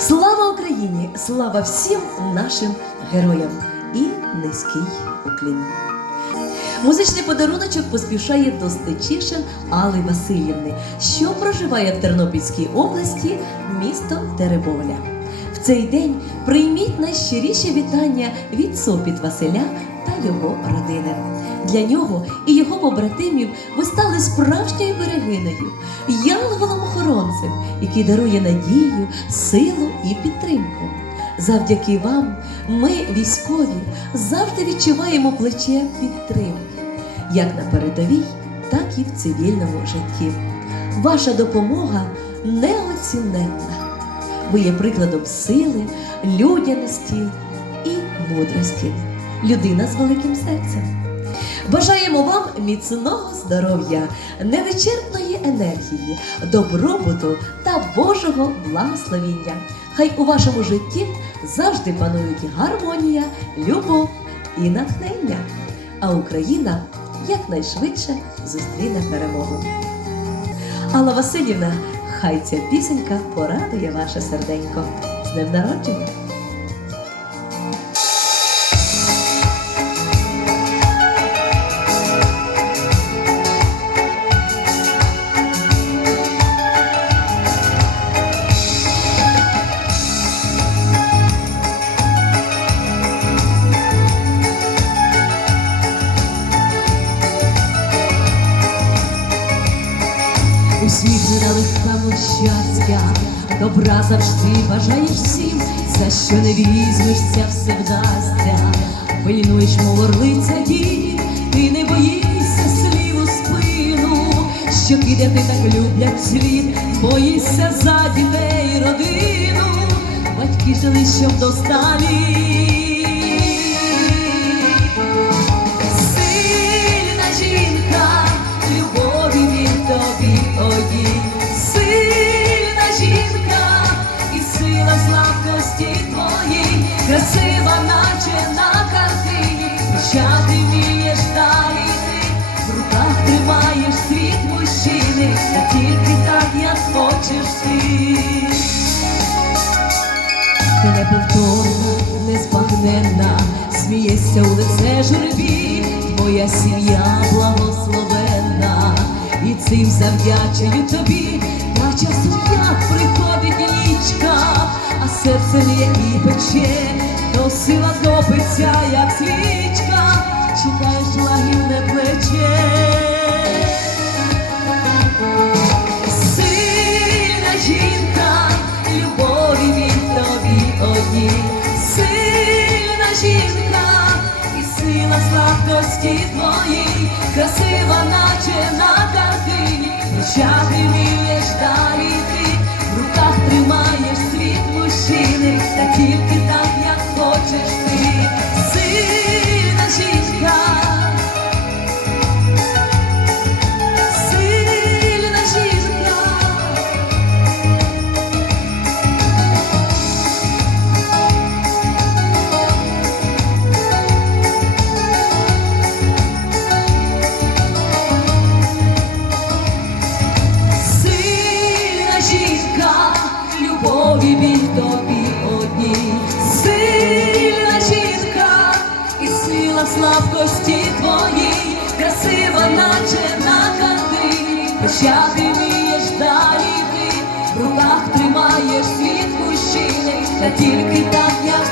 Слава Україні! Слава всім нашим героям і низький уклін. Музичний подаруночок поспішає до Стечишин Алли Васильівни, що проживає в Тернопільській області, місто Теребовля. В цей день прийміть найщиріше вітання від Сопіт Василя та його родини. Для нього і його побратимів ви стали справжньою берегинею, янголом-охоронцем, який дарує надію, силу і підтримку. Завдяки вам ми, військові, завжди відчуваємо плече підтримки, як на передовій, так і в цивільному житті. Ваша допомога неоціненна. Ви є прикладом сили, людяності і мудрості. Людина з великим серцем. Бажаємо вам міцного здоров'я, невичерпної енергії, добробуту та Божого благословіння. Хай у вашому житті завжди панують гармонія, любов і натхнення. А Україна якнайшвидше зустріне перемогу. Алла Васильівна, хай ця пісенька порадує ваше серденько. З днем народження! Легкому щастя, добра завжди бажаєш всім, за що не візьмешся, все вдасться. Пильнуєш, мов орлиця дій, ти не боїшся слів у спину, що кидати так люблять світ, боїшся за дітей родину, батьки жили, щоб досталі. Неповторна, незбагненна, смієшся у лице журбі, твоя сім'я благословенна, і цим завдячую тобі, та часу як приходить нічка, а серце не і пече, то сила топиться, як свічка, чекаєш лагідне плече. Жінка і сила слабкості твоїй, красива, наче на картині, прощати вмієш любові тобі одній. Сильна жінка і сила слабкості твоїй, красива, наче на картині, прощати вмієш далі ти, в руках тримаєш світ мужчини, та тільки так, як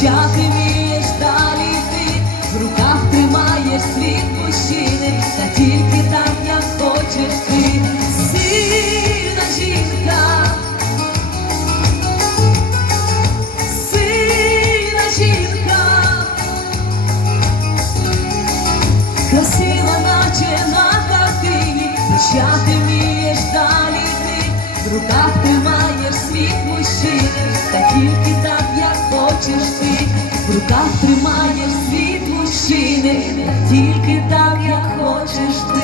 прощати вмієш далі ти, в руках тримаєш світ мужчини, та тільки так, як хочеш ти, сильна жінка. Сильна жінка, красива, наче на картині, прощати вмієш далі ти, в руках тримаєш світ мужчини, та тільки так, руках тримає світ мужчини, тільки так, як хочеш ти.